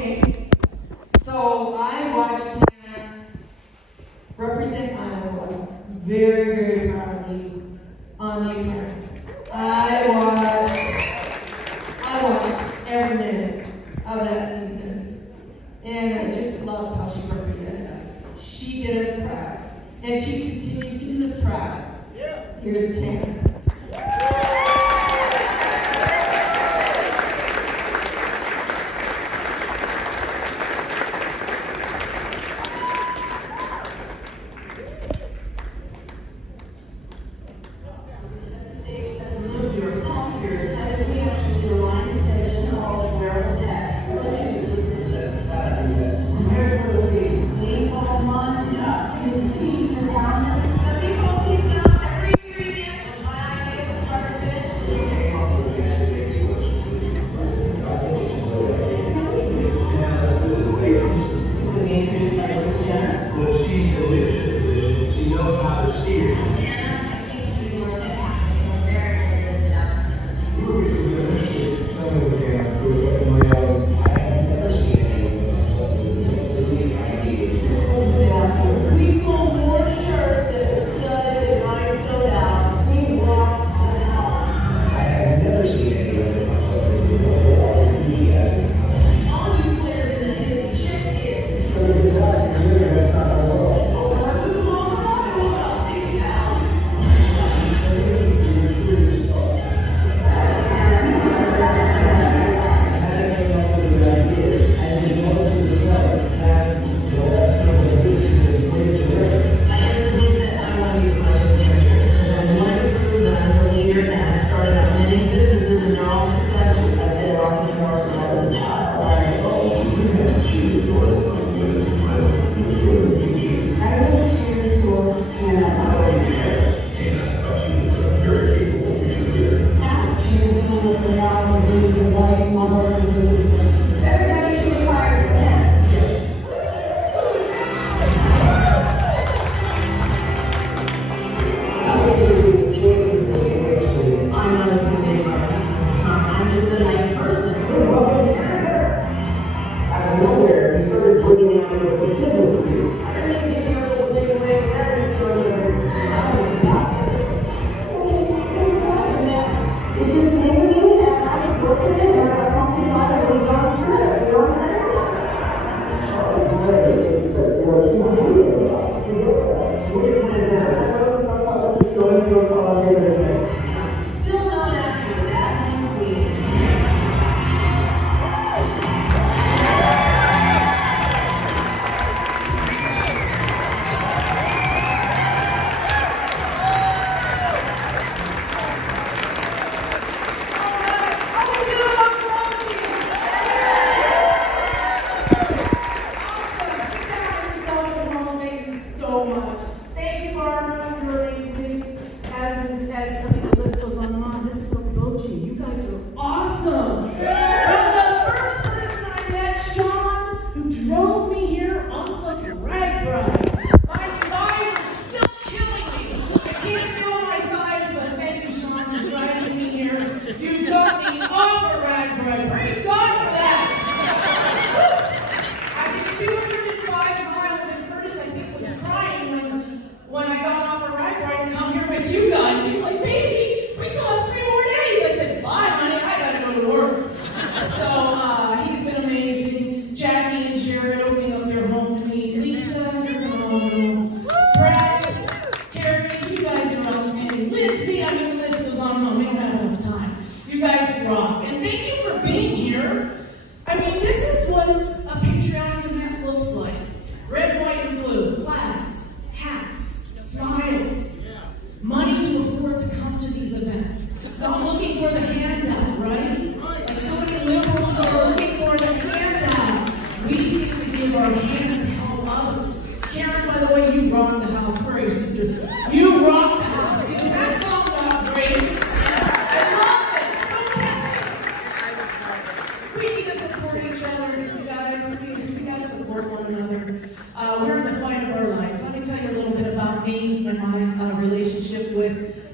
Okay, so I watched him represent Iowa very, very proudly on The Apprentice. I watched every minute of that season, and I just loved how she represented us. She did us proud, and she continues to do us proud. Here's Tammy.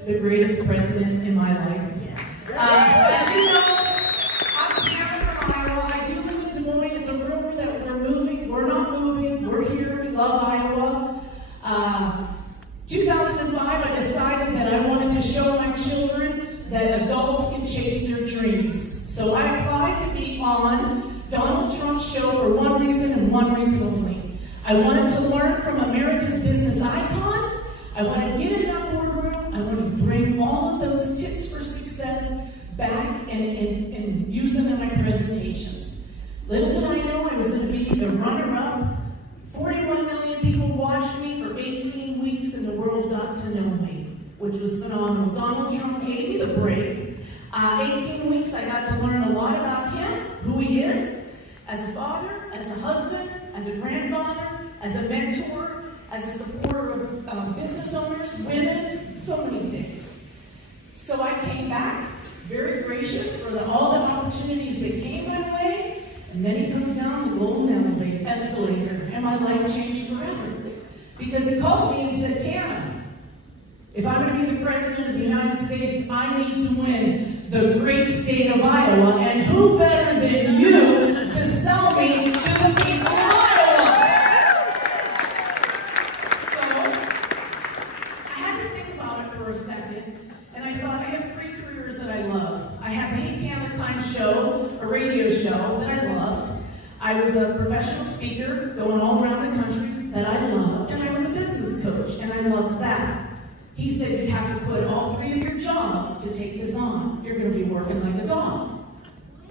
The greatest president in my life. As you know, I'm Tamara from Iowa. I do live in Des Moines. It's a rural chase their dreams. So I applied to be on Donald Trump's show for one reason and one reason only. I wanted to learn from America's business icon. I wanted to get in that boardroom. I wanted to bring all of those tips for success back and use them in my presentations. Little did I know I was going to be the runner-up. 41 million people watched me for 18 weeks and the world got to know me, which was phenomenal. Donald Trump gave me the break. 18 weeks I got to learn a lot about him, who he is, as a father, as a husband, as a grandfather, as a mentor, as a supporter of business owners, women, so many things. So I came back, very gracious for all the opportunities that came my way, and then he comes down the golden escalator, and my life changed forever. Because he called me and said, Tana, if I'm going to be the President of the United States, I need to win the great state of Iowa, and who better than you to sell me to the people of Iowa? So, I had to think about it for a second, and I thought, I have 3 careers that I love. I had the Hey Tana Time show, a radio show that I loved. I was a professional speaker going all around the country that I loved, and I was a business coach, and I loved that. He said, you have to quit all 3 of your jobs to take this on. You're going to be working like a dog.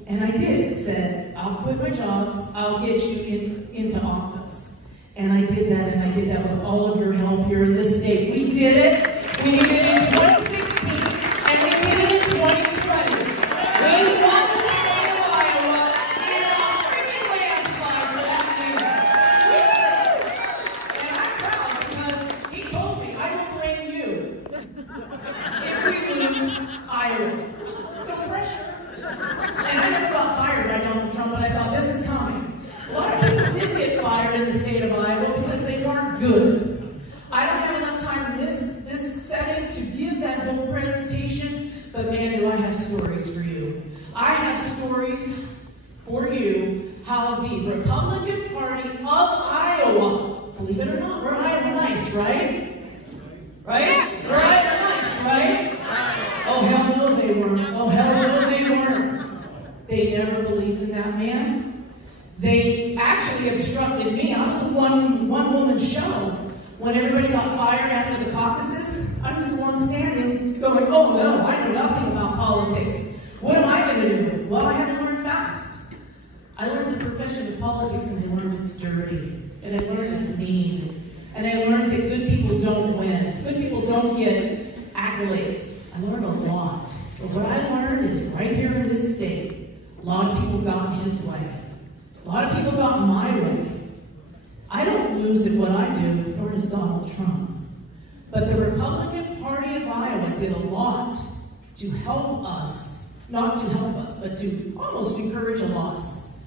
And I did. Said, I'll quit my jobs. I'll get you into office. And I did that, and I did that with all of your help here in this state. We did it. We did it in 2016, and we did it in 2020. We won the state of Iowa in a freaking landslide for that year. And I'm proud because he told me, I will blame you if we lose Iowa. No pressure. And I never got fired by Donald Trump, but I thought, this is coming. A lot of people did get fired in the state of Iowa because they weren't good. I don't have enough time in this setting to give that whole presentation, but man, do I have stories for you. I have stories for you how the Republican Party of Iowa, believe it or not, we're Iowa nice, right? Right? We're Iowa nice, right? Oh, hell no they weren't. Oh, hell no they weren't. They never believed in that man. They actually obstructed me. I was the one-woman show. When everybody got fired after the caucuses, I was the one standing going, oh no, I know nothing about politics. What am I going to do? Well, I had to learn fast. I learned the profession of politics, and I learned it's dirty. And I learned it's mean. And I learned that good people don't win. Good people don't get accolades. I learned a lot. But what I learned is right here in this state, a lot of people got his way. A lot of people got my way. I don't lose at what I do, nor does Donald Trump. But the Republican Party of Iowa did a lot to help us, not to help us, but to almost encourage a loss.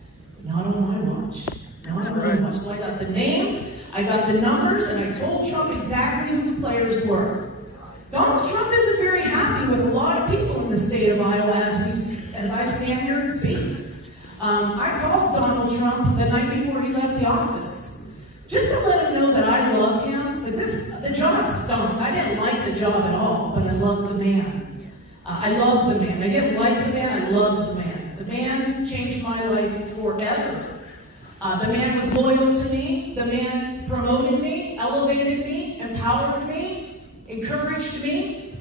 Not on my watch. Not on my watch. So I got the names, I got the numbers, and I told Trump exactly who the players were. Donald Trump isn't very happy with a lot of people in the state of Iowa as I stand here and speak. I called Donald Trump the night before he left the office, just to let him know that I love him, because the job stunk. I didn't like the job at all, but I loved the man. I loved the man. I didn't like the man, I loved the man. The man changed my life forever. The man was loyal to me. The man promoted me, elevated me, empowered me, encouraged me.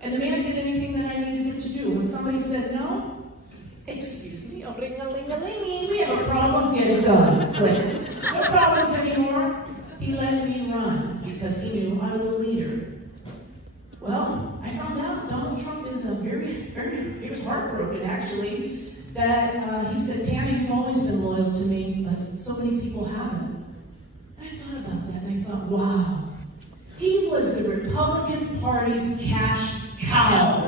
And the man did anything that I needed him to do. When somebody said no, excuse me, a ring-a-ling-a-ling, we have a problem, get it done. Click. No problems anymore. He let me run because he knew I was a leader. Well, I found out Donald Trump is he was heartbroken actually, that he said, Tana, you've always been loyal to me, but so many people haven't. And I thought about that, and I thought, wow, he was the Republican Party's cash cow.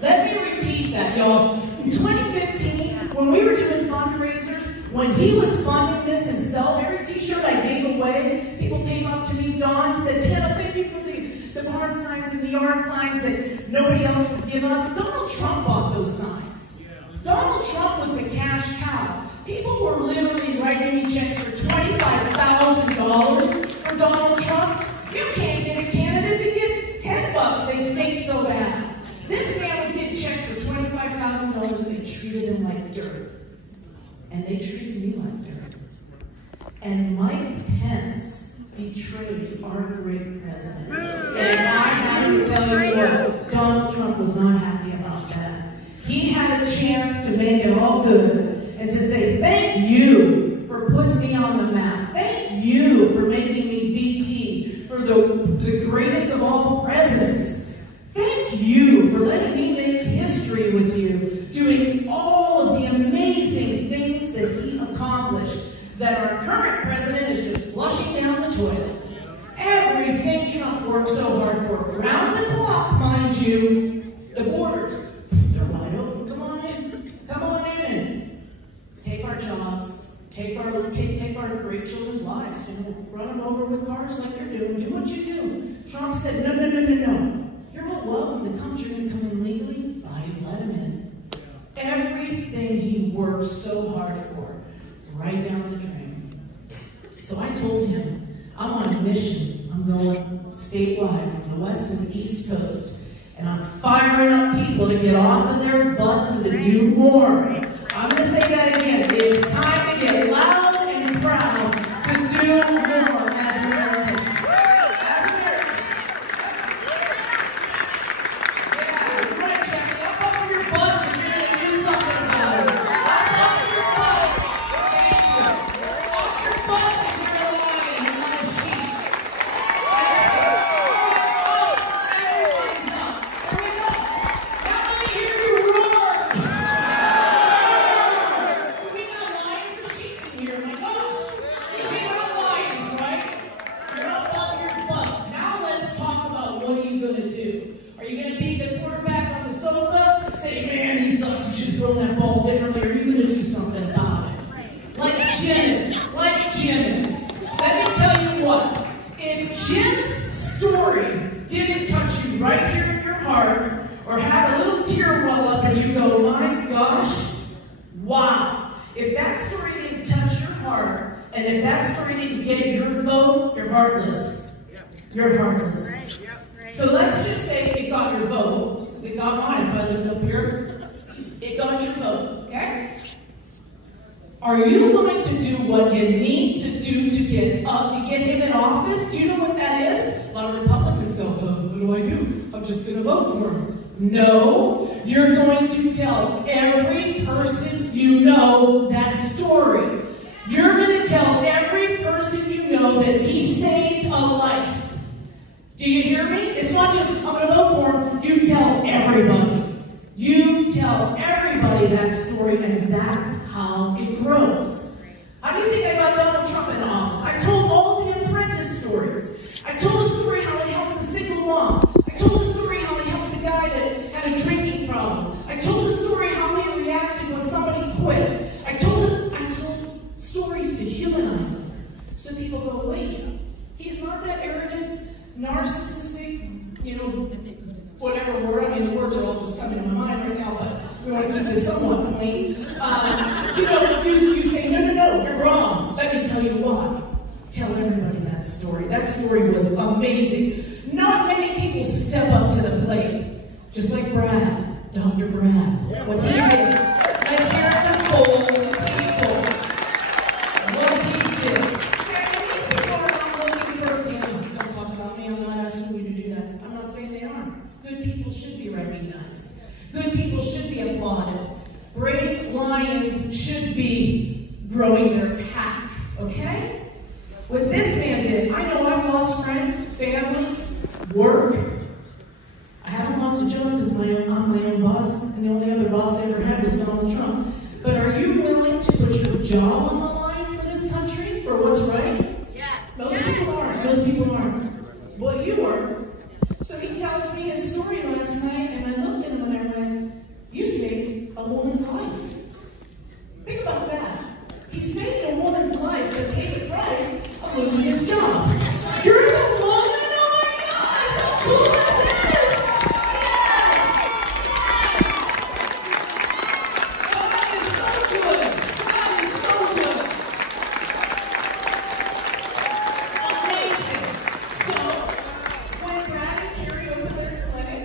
Let me repeat that, y'all. In 2015, when we were doing fundraisers, when he was funding this himself, every t-shirt I gave away, people came up to me, Dawn, said, Tana, thank you for the barn signs and the yard signs that nobody else would give us. Donald Trump bought those signs. Donald Trump was the cash cow. People were literally writing me checks for $25,000 for Donald Trump. You can't get a candidate to get $10. They stink so bad. This man was getting checks for $25,000 $5,000 and they treated him like dirt. And they treated me like dirt. And Mike Pence betrayed our great president. And I have to tell you what, Donald Trump was not happy about that. He had a chance to make it all good and to say, thank you for putting me on the map. Thank you for making me VP for the greatest of all presidents. Thank you for letting me make history with you, doing all of the amazing things that he accomplished that our current president is just flushing down the toilet. Everything Trump worked so hard for, around the clock, mind you, the borders, they're wide open. Come on in and take our jobs, take our great children's lives, run them over with cars like they're doing, do what you do. Trump said, no. You're not welcome to come, you're going to come in legally, fine, let him in. Everything he worked so hard for, right down the drain. So I told him, I'm on a mission. I'm going statewide from the west to the east coast. And I'm firing up people to get off of their butts and to do more. I'm going to say that again. It's time to get loud and proud to do more as Americans. As Americans. Yeah, right, Jackie. Up off your butts and you're going to do something about it. Up off your butts. Thank you. Off your butts if you're a lion and not a sheep. That ball differently, or are you going to do something about it? Like Jim's. Let me tell you what, if Jim's story didn't touch you right here in your heart, or have a little tear well up and you go, my gosh, wow. If that story didn't touch your heart, and if that story didn't get your vote, you're heartless. You're heartless. So let's just say it got your vote, because it got mine if I lived up here. It got your vote, okay? Are you going to do what you need to do to get him in office? Do you know what that is? A lot of Republicans go, what do? I'm just going to vote for him. No, you're going to tell every person you know that story. You're going to tell every person you know that he saved a life. Do you hear me? It's not just, I'm going to vote for him. You tell everybody. You tell everybody that story, and that's how it grows. How do you think I got Donald Trump in office? I told all the Apprentice stories. I told the story how he helped the single mom. I told the story how he helped the guy that had a drinking problem. I told the story how he reacted when somebody quit. I told stories to humanize him. So people go, wait, he's not that arrogant, narcissistic, whatever word. I mean, the words are all just coming to my mind right now, but we want to keep this somewhat clean. You say, no, you're wrong. Let me tell you why. Tell everybody that story. That story was amazing. Not many people step up to the plate, just like Brad, Dr. Brad. What he did. Let's hear it unfold. People. What he did. These people are not looking for attention. Don't talk about me. I'm not asking you to do that. I'm not saying they aren't. Good people should be recognized. Good people should be applauded. Brave lions should be growing their pack, okay? What this man did, I know I've lost friends, family, work. I haven't lost a job because I'm my own boss, and the only other boss I ever had was Donald Trump. But are you willing to put your job on the line for this country, for what's right? Yes. Most people aren't. Most people aren't. Well, you are. So he tells me his story last night, and I looked at him and I went, you saved a woman's life. Think about that. He saved a woman's life that paid the price of losing his job. You're the woman? Oh my gosh, how cool is this? Oh, that is so good. That is so good. Amazing. So, when Brad and Carrie open their clinic,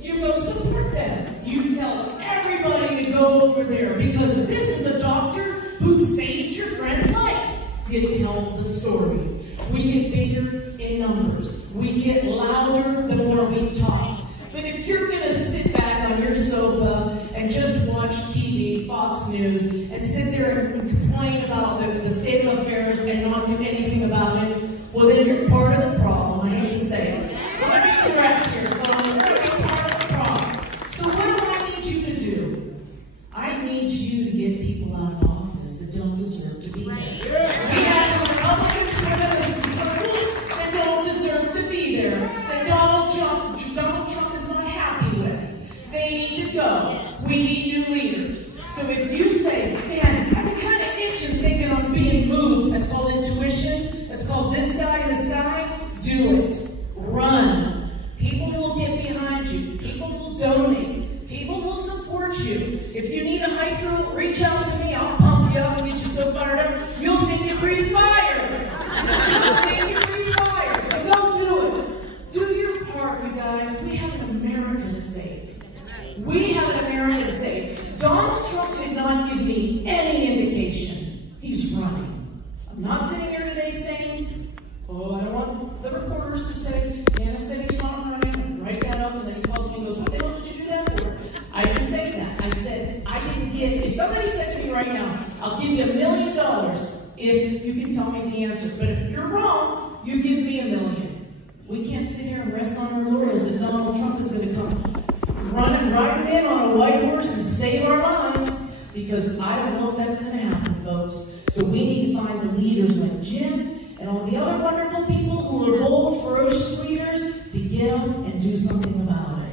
you go support them. You tell everybody saved your friend's life. You tell the story. We get bigger in numbers. We get louder the more we talk. But if you're going to sit back on your sofa and just watch TV, Fox News, and sit there and complain about the state of affairs and not do anything about it, well, then you're part of the problem. I hate to say it. Well, let me correct here, folks. You're going to be part of the problem. So what do I need you to do? I need you to get people out of office that don't deserve to be there. We have some Republicans that don't deserve to be there, that Donald Trump is not happy with. They need to go. We need new leaders. So if you say, man, I've been kind of itching thinking I'm being moved, that's called intuition, that's called this guy in the sky, do it. Run. People will get behind you. People will donate. People will support you. If you need a hype girl, reach out to me. I'll pump you up and get you so fired up, you'll think you breathe fire. You'll think you breathe fire. So go do it. Do your part, you guys. We have an America to save. We have an America to save. Donald Trump did not give me any indication he's running. I'm not sitting here today saying, oh, I don't want the reporters to say, Deanna said he's not running, and write that up, and then he calls me and goes, what the hell did you do that for? I didn't say that. I said, I didn't get, if somebody said to me right now, I'll give you $1 million if you can tell me the answer. But if you're wrong, you give me $1 million. We can't sit here and rest on our laurels that Donald Trump is going to come riding in on a white horse and save our lives, because I don't know if that's going to happen, folks. So we need to find the leaders like Jim and all the other wonderful people who are bold, ferocious leaders to get up and do something about it.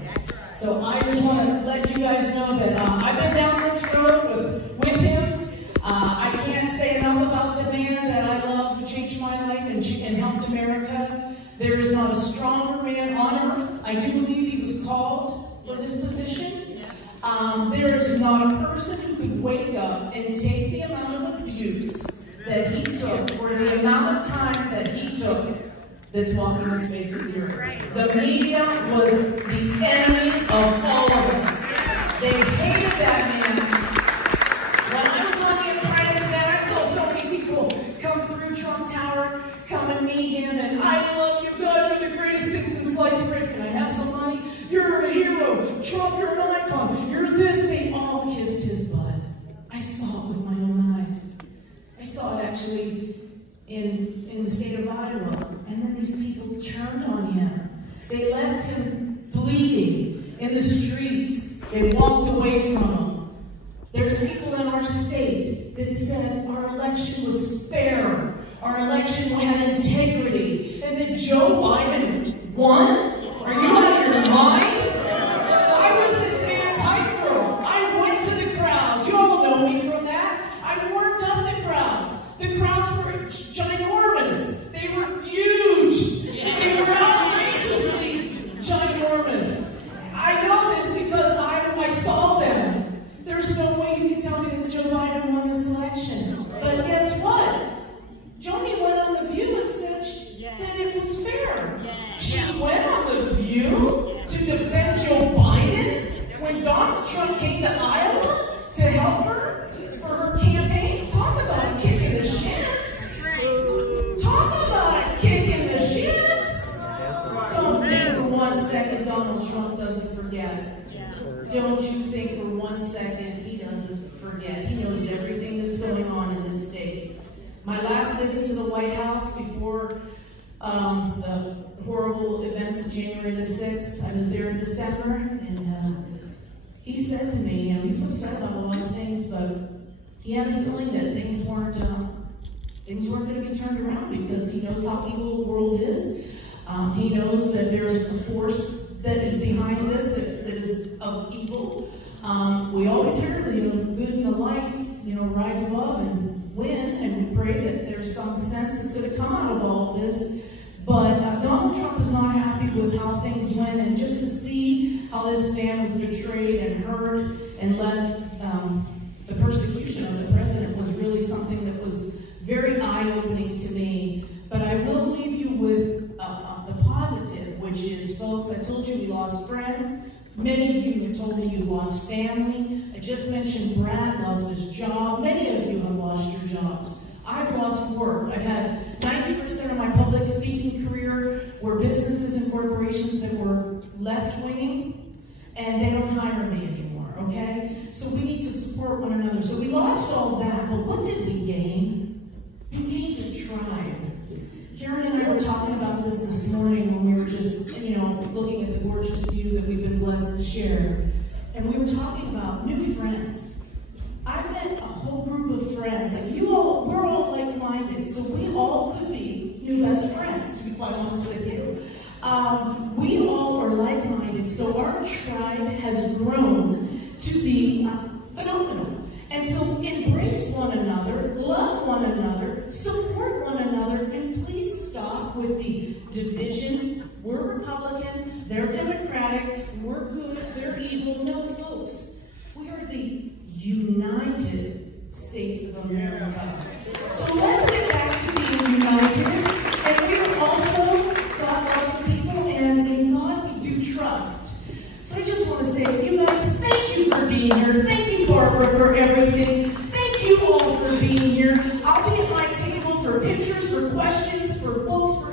So I just want to let you guys know that I've been down this road with him. I can't say enough about the man that I love who changed my life and helped America. There is not a stronger man on earth. I do believe he was called for this position. There is not a person who could wake up and take the amount of abuse that he took, for the amount of time that he took, that's walking the space of the earth. The media was the enemy of all of us. They hated that man. When I was on The Apprentice, man, I saw so many people come through Trump Tower, come and meet him, and I love you, God, you're the greatest things in sliced bread. Can I have some money? You're a hero. Trump, you're an icon. You're this. They all kissed his butt. I saw it with my own eyes. I saw it actually in the state of Iowa. And then these people turned on him. They left him bleeding in the streets. They walked away from him. There's people in our state that said our election was fair. Our election had integrity. And that Joe Biden won? Are you out of your mind? I was this man's hype girl. I went to the crowds. You all know me from that. I worked up the crowds. The crowds were ginormous. They were huge. They were outrageously ginormous. I know this because I saw them. There's no way you can tell me that Joe Biden won this election. But guess what? Joni went on The View and said that it was fair. She went on The View to defend Joe Biden when Donald Trump came to Iowa to help her for her campaigns. Talk about a kick in the shins. Talk about a kick in the shins. Don't think for 1 second Donald Trump doesn't forget. Don't you think for 1 second he doesn't forget. He knows everything that's going on in this state. My last visit to the White House before the horrible events of January the 6th, I was there in December, and he said to me, he was upset about a lot of things, but he had a feeling that things weren't going to be turned around because he knows how evil the world is. He knows that there's a force that is behind this, that is of evil. We always heard, good and the light, rise above and win, and we pray that there's some sense that's going to come out of all of this. But Donald Trump is not happy with how things went, and just to see how this man was betrayed and hurt and left, the persecution of the president was really something that was very eye-opening to me. But I will leave you with the positive, which is, folks, I told you we lost friends. Many of you have told me you've lost family. I just mentioned Brad lost his job. Many of you have lost your jobs. I've lost work. I've had 90% of my public speaking career were businesses and corporations that were left-winging, and they don't hire me anymore, okay? So we need to support one another. So we lost all that, but what did we gain? We gained a tribe. Karen and I were talking about this morning when we were just, looking at the gorgeous view that we've been blessed to share. And we were talking about new friends. I met a whole group of friends. Like we're all like-minded, so we all could be new best friends, to be quite honest with you. We all are like-minded, so our tribe has grown to be phenomenal. And so embrace one another, love one another, support one another, and please stop with the division. We're Republican, they're Democratic, we're good, they're evil. No, folks, we are the United States of America. So let's get back to being united. And we are also God-loving people, and in God we do trust. So I just want to say, you guys, thank you for being here. Thank you, Barbara, for everything. Thank you all for being here. I'll be at my table for pictures, for questions, for books, for